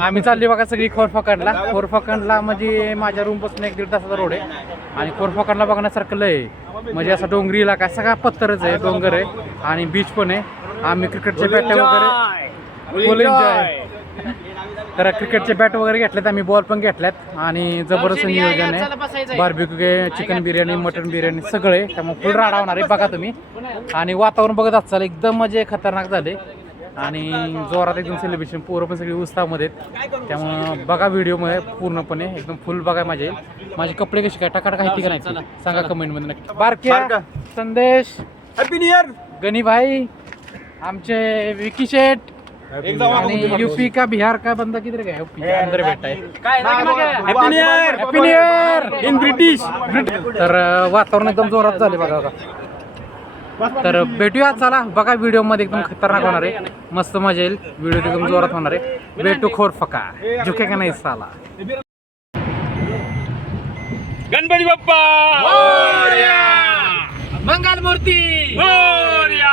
आम्ही चालली बघा सगळी खोरफकंडला म्हणजे माझ्या रूम पासून 1-1.5 तासाचा रोड आहे आणि खोरफकंडला बघण्यासारखं लय म्हणजे असा डोंगरी इलाका सगळा पत्थरच आहे, डोंगर आहे आणि बीच पण आहे. आम्ही क्रिकेटचे बॅट वगैरे फुल एन्जॉय. तर क्रिकेटचे बॅट वगैरे घेतलेत, आम्ही बॉल पण घेतल्यात आणि जबरदस्त नियोजन आहे. Barbecue, chicken biryani, mutton biryani सगळे, त्यामुळे फुल राडा होणार आहे बघा तुम्ही. आणि वातावरण बघत असाल एकदम म्हणजे खतरनाक झाले आणि जोरात एकदम सेलिब्रेशन, पोरं पण सगळी उत्साहामध्ये आहेत. त्यामुळं बघा व्हिडिओमध्ये पूर्णपणे एकदम फुल बघा मजा येईल. माझे कपडे कसे काय टाकाट काही ठिकाण नाही सांगा कमेंटमध्ये नक्की. बारक्या संदेश, हॅपी न्यू इयर गणी भाई, आमचे विकी शेठ आणि यूपी का बिहार का बंदा किधर गया अंदर बैठा है. Happy new year in British. तर वातावरण एकदम जोरात झाले बघा. तर भेटूया, चला बघा व्हिडिओ मध्ये एकदम खतरनाक होणार आहे, मस्त मजा येईल, व्हिडिओ एकदम जोरात होणार आहे. भेटू खोरफका झुके का नाही साला. गणपती बाप्पा मोरया, मंगल मूर्ती मोरया.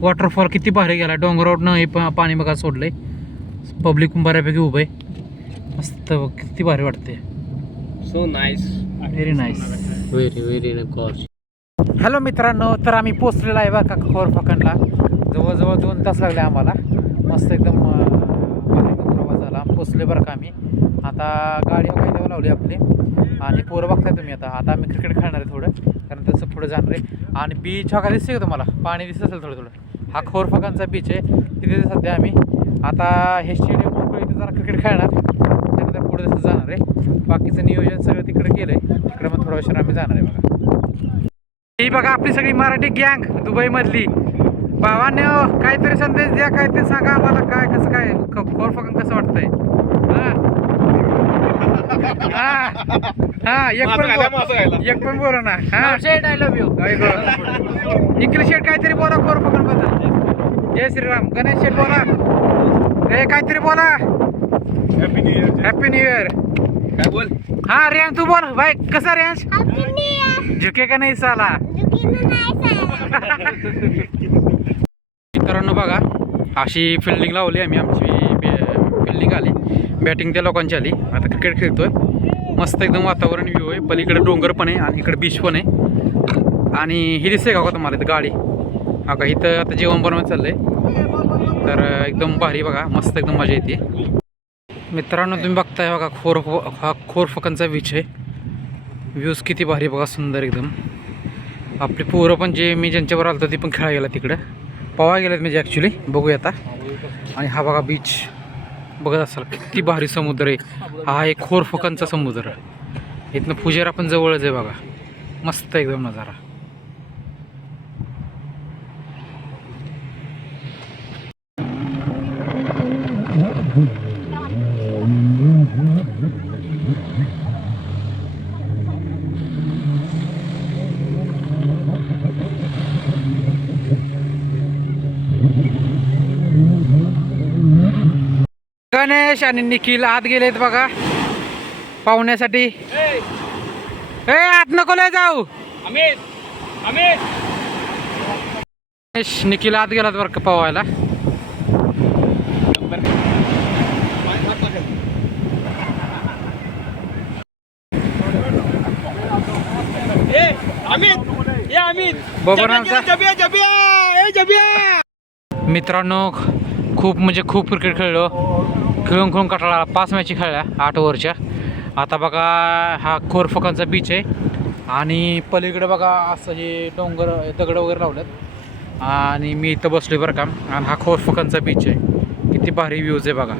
वॉटरफॉल किती भारी गेला, डोंगरावरनं हे पाणी बघा सोडलंय, पब्लिक बऱ्यापैकी उभं आहे, मस्त किती भारी वाटते. So nice, very nice, very God. Hello मित्रांनो, तर आम्ही पोचलेलो आहे बघा खोरफकंडला. जवळजवळ 2 तास लागले आम्हाला, मस्त एकदम प्रवास झाला, पोचले बरं का आम्ही. आता गाडी वगैरे लावली आपली आणि पोरं बघताय तुम्ही. आता आम्ही क्रिकेट खेळणार आहे थोडं, कारण तसं पुढं जाणार आहे. आणि बीच वगैरे दिसते का तुम्हाला, पाणी दिसत असेल थोडं थोडं, हा खोरफकांचा बीच आहे. तिथे सध्या आम्ही आता हे स्टेडियम मोकळं इथे जरा क्रिकेट खेळणार, त्यानंतर पुढे तसं जाणार आहे. बाकीचं नियोजन सगळं तिकडे केलं आहे, तिकडे मग थोड्या वेळाने आम्ही जाणार आहे बघा. ही बघा आपली सगळी मराठी गँग दुबईमधली. भावांनो काहीतरी संदेश द्या, काहीतरी सांगा आम्हाला, काय कसं काय खोरफकन कसं वाटतंय. हा एक पण बोला ना. हा आय लव्ह यू. निखिल शेठ काहीतरी बोला खोरफकन बद्दल. जय श्रीराम. गणेश शेठ बोला, हे काहीतरी बोला. Happy new year. काय बोल. हा रियांश तू बोल भाई. कसा रियांश? झुके का नाही साला. मित्रांनो बघा अशी फिल्डिंग लावली आम्ही, आमची फिल्डिंग आली, बॅटिंग त्या लोकांची आली. आता क्रिकेट खेळतोय. मस्त एकदम वातावरण व्ह्यू आहे. पलीकडे डोंगर पण आहे आणि इकडे बीच पण आहे. आणि ही दिसते का तुम्हाला इथं गाडी. हा का इथं आता जेवण बनवायचं चाललंय, तर एकदम भारी बघा, मस्त एकदम मजा येते. मित्रांनो तुम्ही बघताय बघा हा खोरफकांचा बीच आहे. व्ह्यूज किती भारी बघा, सुंदर एकदम. आपली पोरं पण जे मी ज्यांच्यावर आलतो ती पण खेळायला गेला तिकडं, पवा गेलेत म्हणजे ॲक्च्युली. बघूया आता. आणि हा बघा बीच बघत असाल किती भारी समुद्र आहे. हा एक खोरफकांचा समुद्र. इथनं फुजेरा पण जवळच आहे बघा, मस्त एकदम नजारा. गणेश आणि निखिल आत गेलेत बघा पाहुण्यासाठी. ए आत नको लय जाऊ. गणेश निखिल आत गेलात बरं का पावायला. मित्रांनो खूप म्हणजे खूप क्रिकेट खेळलो, खेळून कंटाळा. 5 मॅची खेळल्या 8 ओव्हरच्या. आता बघा हा खोरफकांचा बीच आहे आणि पलीकडे बघा असं हे डोंगर दगड वगैरे लावलेत आणि मी इथं बसलोय बरं का. आणि हा खोरफकांचा बीच आहे. किती भारी व्ह्यूज आहे बघा.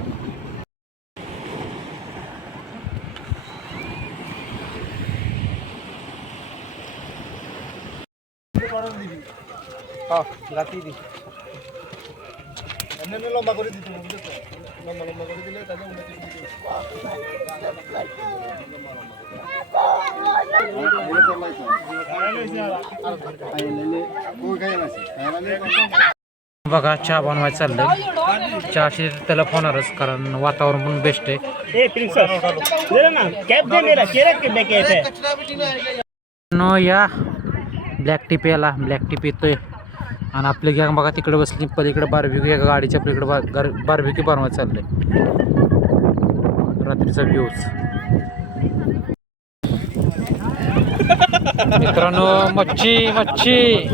बघा चहा बनवायचं चाललंय. चहाशी त्याला होणारच कारण वातावरण पण बेस्ट आहे. या ब्लॅक टी प्यायला, ब्लॅक टी पितोय. आणि आपली गँग बघा तिकडे बसली, पलीकडे बार्बिक्यू, एका गाडीच्या पलीकडे बार्बिक्यू बनवायचं चाललंय. रात्रीचा व्ह्यूज. मित्रांनो मच्छी मच्छी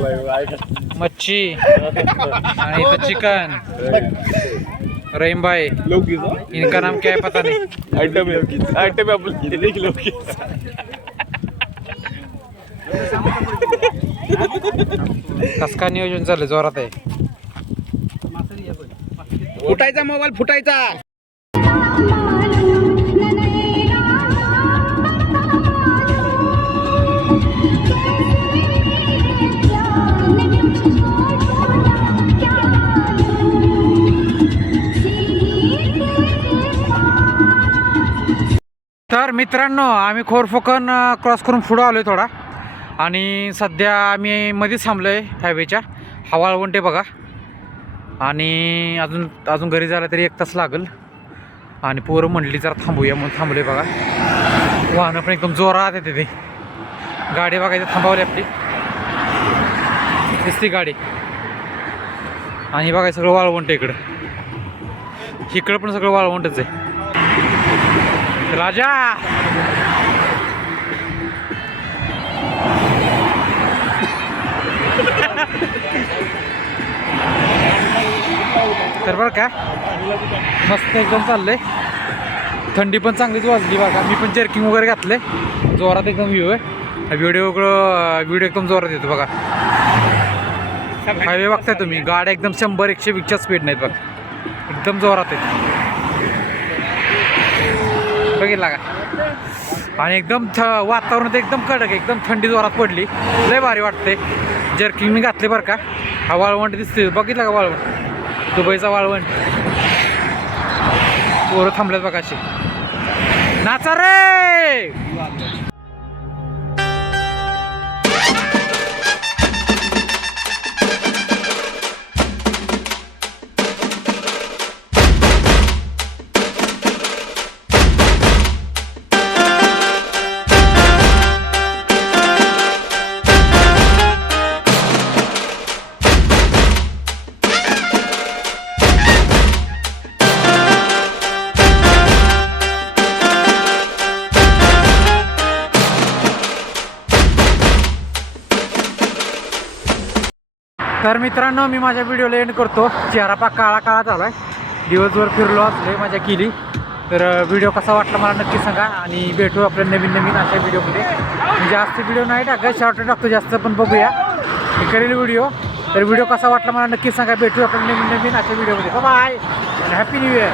मच्छी आणि इथं चिकन. रहीम भाई इनका नाम क्या है पता नहीं. कस का नियोजन चाललंय, जोरात आहे. फुटायचा मोबाईल फुटायचा. तर मित्रांनो आम्ही खोरफकन क्रॉस करून पुढं आलो आहे थोडा. आणि सध्या आम्ही मध्येच थांबलो आहे हायवेच्या. हवाळवंटे बघा. आणि अजून घरी जायला तरी 1 तास लागेल. आणि पोरं म्हटली जरा थांबूया म्हणून थांबले बघा. वाहनं पण एकदम जोरात येते ते. गाडी बघायची थांबवली आपली दिसती गाडी. आणि बघायचं सगळं वाळवंट इकडं. इकडं पण सगळं वाळवंटच आहे. राजा तर बरं का मस्त एकदम चाललंय. थंडी पण चांगलीच वाजली बघा. मी पण जर्किंग वगैरे घातले. जोरात एकदम व्ह्यू आहे. व्हिडिओ एकदम जोरात येतो बघा. हायवे बघताय तुम्ही, गाड्या एकदम 100-120च्या स्पीड नाहीत बघ, एकदम जोरात आहेत बघितला का. आणि एकदम वातावरण तर एकदम कडक आहे, एकदम थंडी जोरात पडली, लय भारी वाटते. जर्किंग मी घातले बरं का. हा वाळवंट दिसते, बघितला का वाळवंट, दुबईचा वाळवंट. पोरं थांबल्यात बघा अशी, नाचा रे. तर मित्रांनो, मी माझ्या व्हिडिओला एंड करतो. चेहरा पा काळा काळा झाला आहे, दिवसभर फिरलो असले, मजा केली. तर व्हिडिओ कसा वाटला मला नक्की सांगा आणि भेटू आपल्या नवीन अशा व्हिडिओमध्ये. जास्त व्हिडिओ नाही टाकत, शॉर्ट टाकतो जास्त, पण बघूया मी करेल व्हिडिओ. तर व्हिडिओ कसा वाटला मला नक्की सांगा. भेटू आपण नवीन अशा व्हिडिओमध्ये. Bye, happy new year.